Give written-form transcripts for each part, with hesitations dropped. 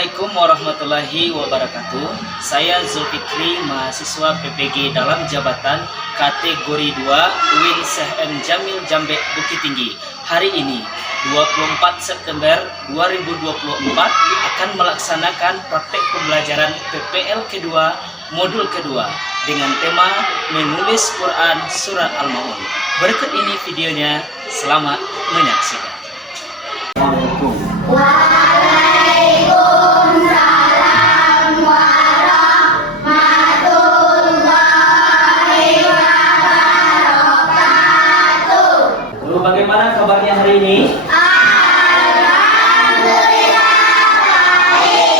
Assalamualaikum warahmatullahi wabarakatuh. Saya Zulfikri, mahasiswa PPG dalam jabatan kategori 2 UIN Syekh M. Jamil Jambe Bukit Tinggi. Hari ini 24 September 2024 akan melaksanakan praktek pembelajaran PPL kedua modul kedua dengan tema menulis Quran surat Al-Maun. Berikut ini videonya, selamat menyaksikan. Waalaikumsalam warahmatullahi wabarakatuh. Lalu bagaimana kabarnya hari ini? Alhamdulillah baik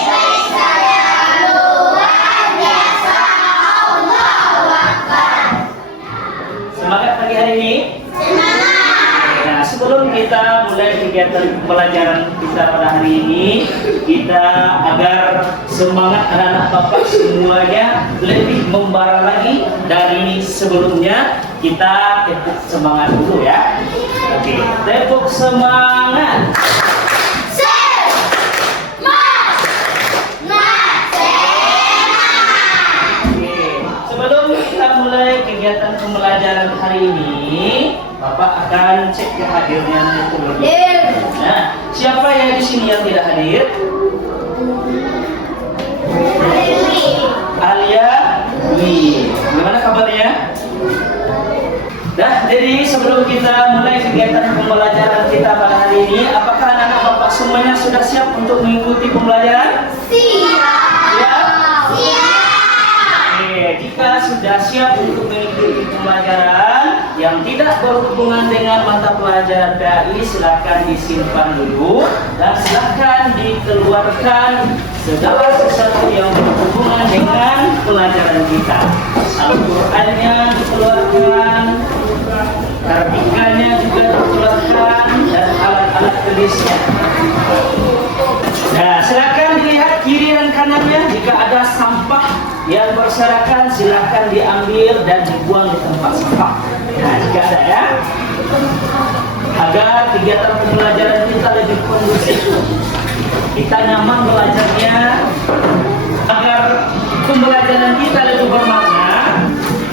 saya luar biasa. Allahu Akbar. Semangat pagi hari ini? Semangat. Nah, sebelum kita mulai kegiatan pembelajaran kita pada hari ini, kita agar semangat anak-anak bapak semuanya lebih membara lagi dari sebelumnya, kita tepuk semangat dulu ya. Oke, tepuk semangat. Oke, sebelum kita mulai kegiatan pembelajaran hari ini, Bapak akan cek kehadirnya terlebih. Nah, siapa yang di sini yang tidak hadir? Alia Wi. Gimana kabarnya? Dah, jadi sebelum kita mulai kegiatan pembelajaran kita pada hari ini, apakah anak-anak Bapak semuanya sudah siap untuk mengikuti pembelajaran? Siap? Jika sudah siap untuk mengikuti pembelajaran yang tidak berhubungan dengan mata pelajaran PAI, silakan disimpan dulu dan silakan dikeluarkan segala sesuatu yang berhubungan dengan pelajaran kita. Al-Qur'annya dikeluarkan, kartikanya juga dikeluarkan, dan alat-alat tulisnya. Nah, silakan dilihat kiri dan kanannya. Jika ada sampah yang berserakan, silakan diambil dan dibuang di tempat sampah. Nah, jika ada ya, agar kegiatan pembelajaran kita lebih kondusif, kita nyaman belajarnya, agar pembelajaran kita lebih bermakna.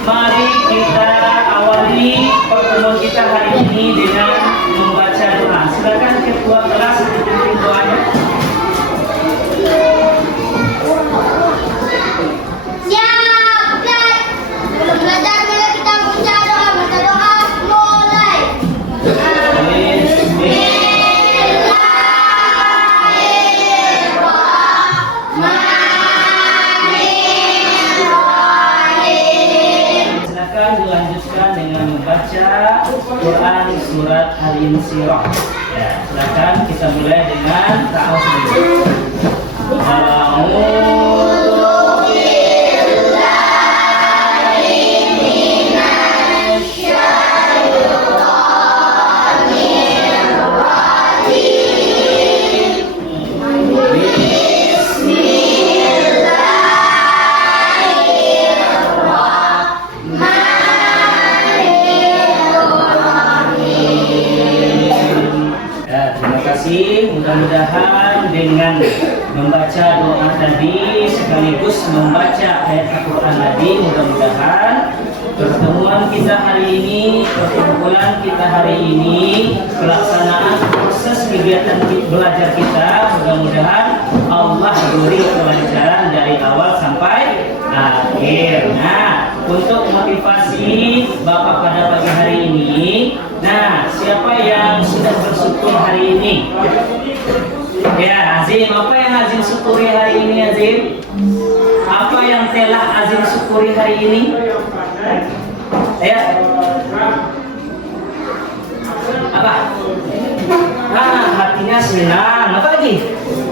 Mari kita awali pertemuan kita hari ini dengan membaca doa. Silakan ketua kelas dipimpin doanya. Dilanjutkan dengan membaca Quran surat Al-Insyirah. Ya, silakan kita mulai dengan ta'awudz. Mudah-mudahan dengan membaca doa tadi sekaligus membaca ayat Al-Quran tadi, mudah-mudahan pertemuan kita hari ini, perkumpulan kita hari ini, pelaksanaan proses kegiatan belajar kita, mudah-mudahan Allah beri pelajaran dari awal sampai akhir. Nah, untuk motivasi Bapak pada pagi hari ini, nah, siapa yang sudah bersyukur hari ini? Ya, Azim, apa yang Azim syukuri hari ini, Azim? Apa yang telah Azim syukuri hari ini? Ya. Apa? Nah, hatinya senang. Apa lagi?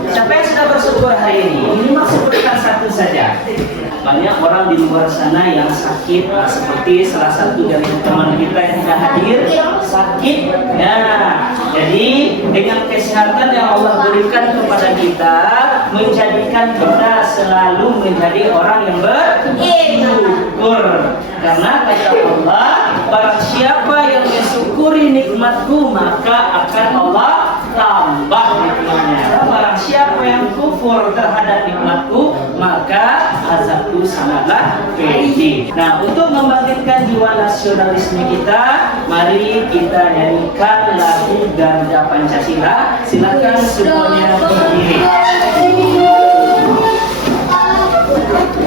Siapa yang sudah bersyukur hari ini? Ini sebutkan satu saja. Banyak orang di luar sana yang sakit, seperti salah satu dari teman kita yang tidak hadir, sakit. Ya, jadi dengan kesehatan yang Allah berikan kepada kita, menjadikan kita selalu menjadi orang yang bersyukur. Karena kata Allah, barang siapa yang mensyukuri nikmatku, maka akan Allah tambah nikmatnya. Barang siapa yang kufur terhadap nikmatku, maka azabku sangatlah pedih. Nah, untuk membangkitkan jiwa nasionalisme kita, mari kita nyanyikan lagu Garuda Pancasila. Silakan semuanya berdiri. Garuda Pancasila, aku lebih untukmu.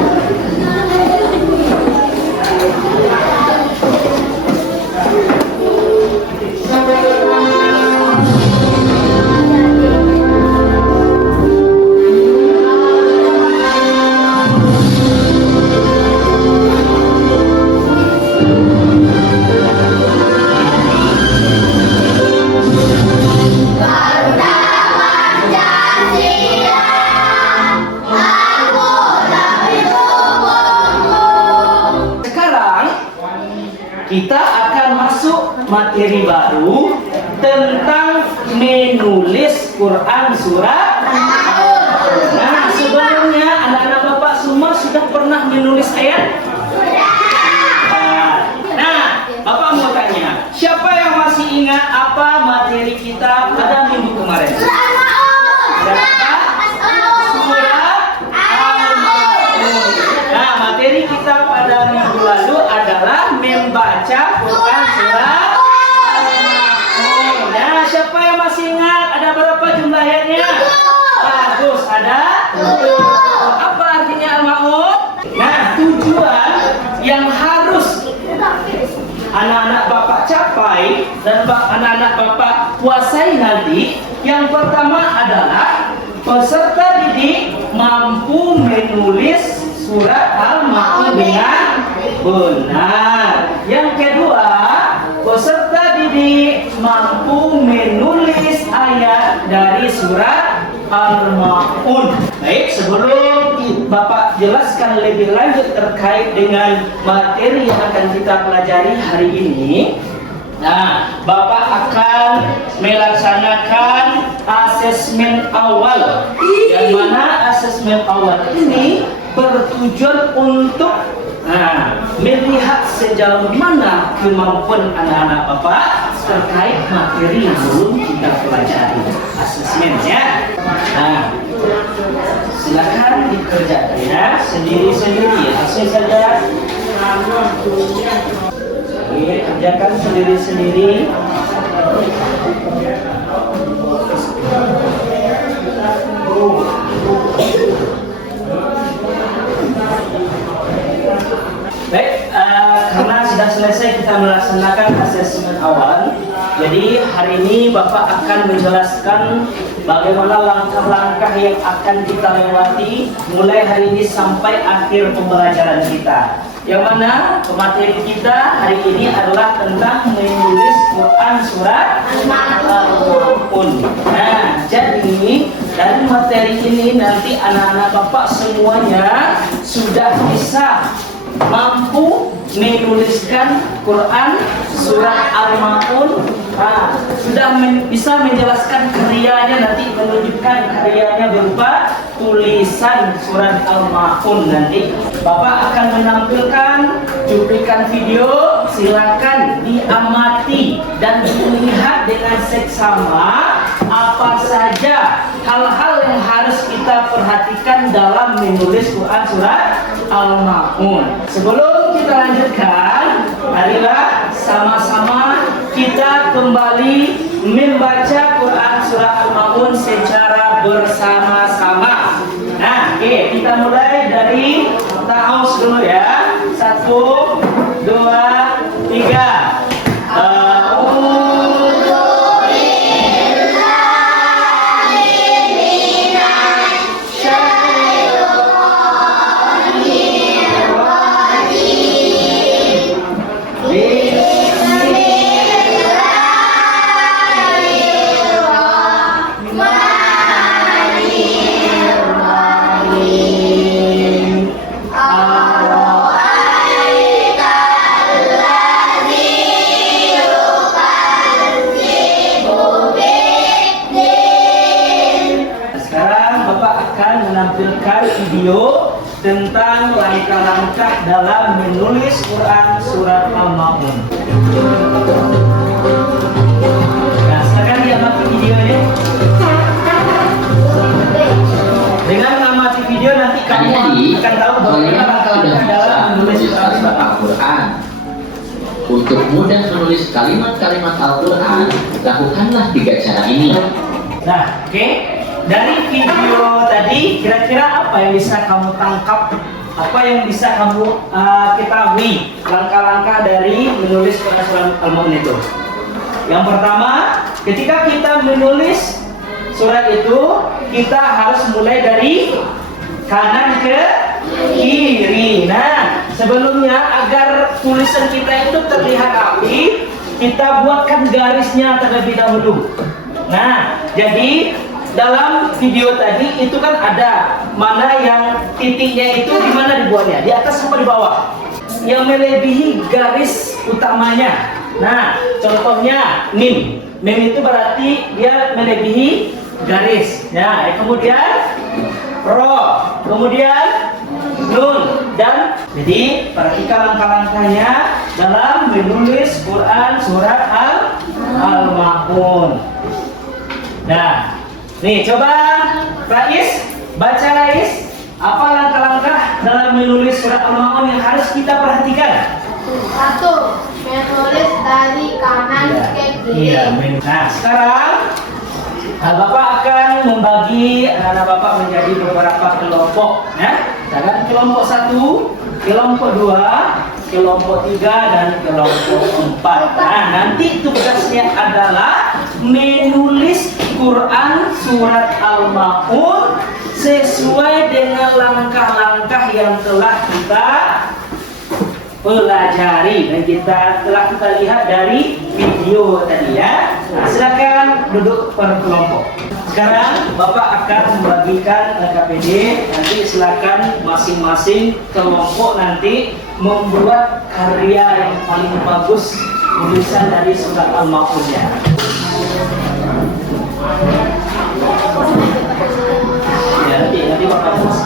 Sekarang kita akan masuk materi baru tentang menulis Quran surat. Nah, sebelumnya anak-anak Bapak semua sudah pernah menulis ayat? Nah, Bapak mau tanya, siapa yang masih ingat apa materi kita pada minggu kemarin? Berapa? Surat Al-Ma'un. Nah, materi kita pada minggu lalu adalah membaca Quran surat Al-Ma'un. Nah, siapa yang masih ingat ada berapa jumlah ayatnya? Bagus, ada? Apa artinya Al-Ma'un? Nah, tujuan yang harus anak-anak Bapak capai dan anak-anak Bapak kuasai nanti, yang pertama adalah peserta didik mampu menulis surat Al-Ma'un dengan benar. Yang kedua, peserta didik mampu menulis ayat dari surat Al-Ma'un. Baik, sebelum Bapak jelaskan lebih lanjut terkait dengan materi yang akan kita pelajari hari ini, nah, Bapak akan melaksanakan asesmen awal. Yang mana asesmen awal ini bertujuan untuk melihat sejauh mana kemampuan anak-anak Bapak terkait materi yang belum kita pelajari. Asesmennya, nah, silakan dikerjakan ya sendiri-sendiri. Hasil saja. Oke, kerjakan sendiri-sendiri. Baik, karena sudah selesai kita melaksanakan asesmen awal, jadi hari ini Bapak akan menjelaskan bagaimana langkah-langkah yang akan kita lewati mulai hari ini sampai akhir pembelajaran kita. Yang mana materi kita hari ini adalah tentang menulis Quran surat Al-Ma'un. Nah, jadi dari materi ini nanti anak-anak Bapak semuanya sudah bisa mampu menuliskan Quran surat Al-Ma'un, sudah bisa menjelaskan karyanya, nanti menunjukkan karyanya berupa tulisan surat Al-Ma'un. Nanti Bapak akan menampilkan cuplikan video, silakan diamati dan dilihat dengan seksama apa saja hal-hal yang harus kita perhatikan dalam menulis Quran surat Al-Ma'un. Sebelum kita lanjutkan, marilah sama-sama kita kembali membaca Quran surah Al-Ma'un secara bersama-sama. Nah, oke, kita mulai dari ta'awuz dulu ya. 1, 2, 3. Menampilkan video tentang langkah-langkah dalam menulis Quran surat Al-Ma'un. Nah, sekarang diamati videonya. mudah menulis kalimat-kalimat Al-Quran, lakukanlah 3 cara ini. Nah, oke. Dari video tadi, kira-kira apa yang bisa kamu tangkap? Apa yang bisa kamu ketahui langkah-langkah dari menulis Quran Surat Al-Mu'min itu? Yang pertama, ketika kita menulis surat itu, kita harus mulai dari kanan ke kiri. Nah, sebelumnya agar tulisan kita itu terlihat rapi, kita buatkan garisnya terlebih dahulu. Nah, jadi dalam video tadi itu kan ada mana yang titiknya itu di mana dibuatnya, di atas apa di bawah, yang melebihi garis utamanya. Nah, contohnya mim. Mim itu berarti dia melebihi garis. Nah, kemudian ro, kemudian nun, dan jadi perhatikan langkah-langkahnya dalam menulis Quran surat Al-Ma'un. Nah, nih coba Rais, baca Rais, apa langkah-langkah dalam menulis surat Al-Ma'un yang harus kita perhatikan? 1. Menulis dari kanan ke kiri. Iya, nah sekarang Bapak akan membagi anak Bapak menjadi beberapa kelompok, ya. Jangan kelompok 1, kelompok 2, kelompok 3, dan kelompok 4. Nah, nanti tugasnya adalah menulis Quran surat Al-Ma'un sesuai dengan langkah-langkah yang telah kita pelajari dan telah kita lihat dari video tadi, ya. Nah, silakan duduk per kelompok. Sekarang Bapak akan membagikan KPD. Nanti silakan masing-masing kelompok nanti membuat karya yang paling bagus tulisan dari surat Al-Ma'unnya. Ya, nanti Bapak tulis.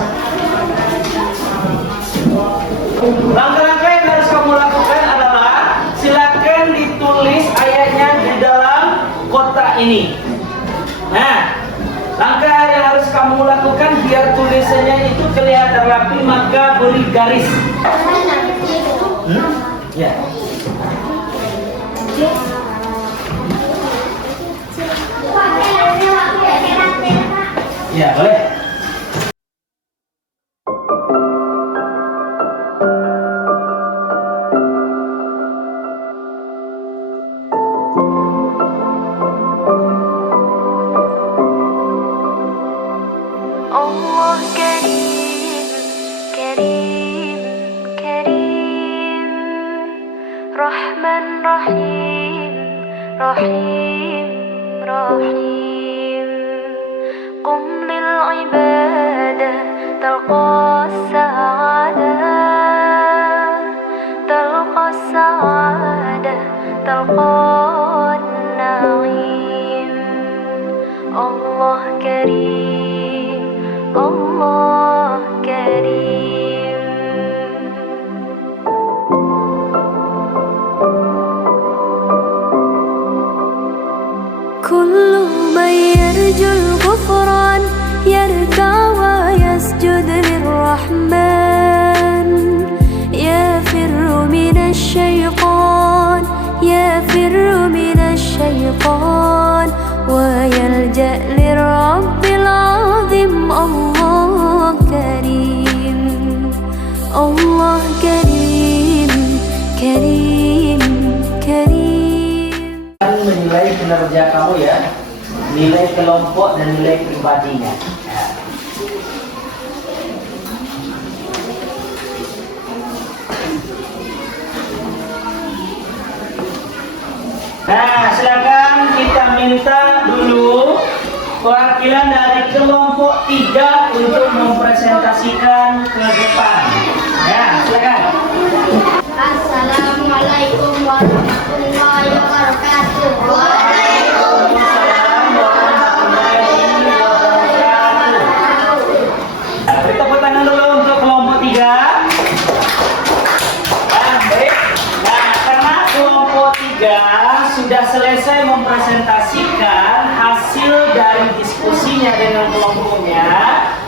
Langkah-langkah yang harus kamu lakukan adalah silakan ditulis ayatnya di dalam kotak ini. Nah, langkah yang harus kamu lakukan biar tulisannya itu kelihatan rapi, maka beri garis. Ya. Ya, boleh. Allah Karim, Karim, Karim, Rahman Rahim, Rahim, Rahim. Qum lil ibadah talqa sa'adah, talqa sa'adah, talqa na'im. Allah Karim, Allah Karim. Kullu man yarjul ghufran yarka wa yasjud lirrahman, yafirru minasy syaitan, yafirru minasy syaitan, wa yalja lirabbil azim. Allah Karim, Allah Karim, Karim, Karim. Menilai kinerja kamu, ya, nilai kelompok dan nilai pribadinya. Ya. Nah, silakan kita minta dulu perwakilan dari kelompok 3 untuk mempresentasikan ke depan. Ya, silakan. Assalamualaikum warahmatullahi wabarakatuh. Waalaikumsalam warahmatullahi wabarakatuh. Beri tepuk tangan dulu untuk kelompok 3. Baik. Nah, karena kelompok 3 sudah selesai mempresentasikan hasil dari diskusinya dengan kelompoknya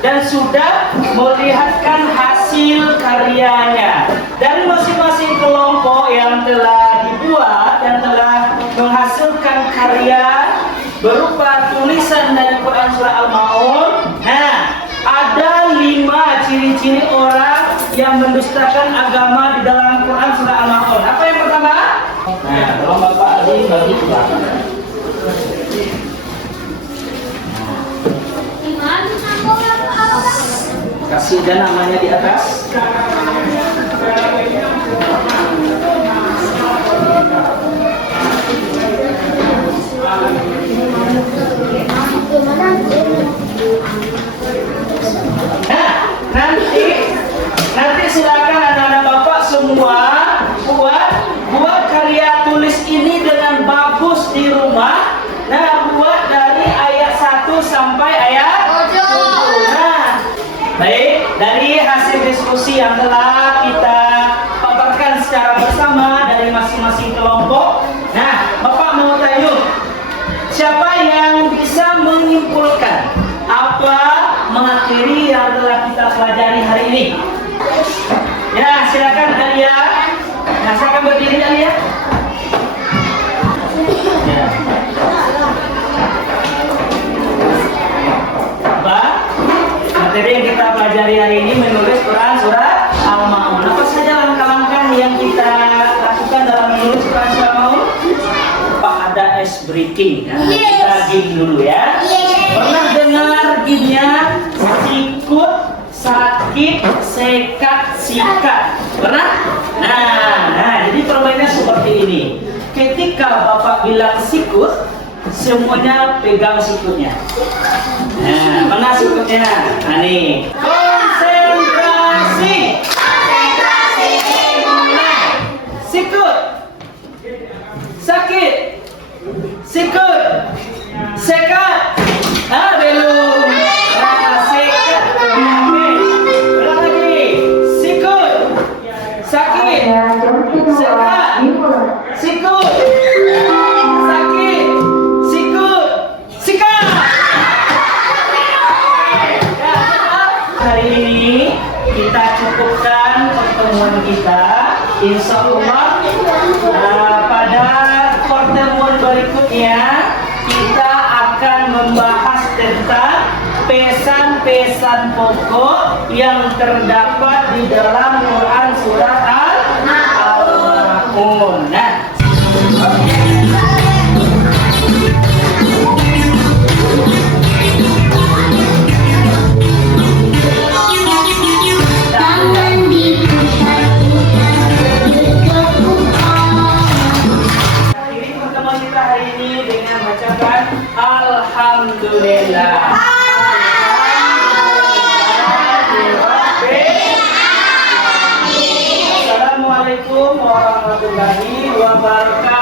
dan sudah melihatkan hasil karyanya dari masing-masing kelompok yang telah dibuat kedua yang telah menghasilkan karya berupa tulisan dari Quran surah Al-Maun. Nah, ada 5 ciri-ciri orang yang mendustakan agama di dalam Quran surah Al-Maun. Apa yang pertama? Nah, tolong Bapak Ali bagi Pak. Kasih dan namanya di atas. Nah, nanti silakan anak-anak Bapak semua buat karya tulis ini dengan bagus di rumah. Nah, buat dari ayat 1 sampai ayat 7. Nah, baik, dari hasil diskusi yang telah kita paparkan secara bersama dari masing-masing kelompok. Nah, Bapak mau tanya, siapa yang bisa menyimpulkan apa materi yang telah kita pelajari hari ini? Ya, silakan Alia. Nah, silakan berdiri Alia. Ya. Apa? Materi yang kita pelajari hari ini menulis Quran surah Al-Maun. Apa saja langkah-langkah yang kita lakukan dalam menulis Quran surah Al-Maun? Pak, ada ice breaking. Nah, kita game dulu ya. Pernah dengar game-nya sikut, sakit, sekat, sikat? Pernah? Nah, jadi permainannya seperti ini. Ketika Bapak bilang sikut, semuanya pegang sikutnya. Nah, mana sikutnya? Nah, nih. Konsentrasi. Mulai. Sikut. Sakit. Sikut. Sekat. Ah, belum. Nah, sekat. Oke. Ulang lagi. Sikut. Sakit. Sekat. Sikut. Sakit. Sikut. Sikat. Hari ini kita cukupkan pertemuan kita. Insya Allah pada pertemuan berikutnya kita akan membahas tentang pesan-pesan pokok yang terdapat di dalam Quran surah Al-Maun. Nah, akhiri pertemuan kita hari ini dengan bacakan Alhamdulillah. Assalamualaikum warahmatullahi wabarakatuh.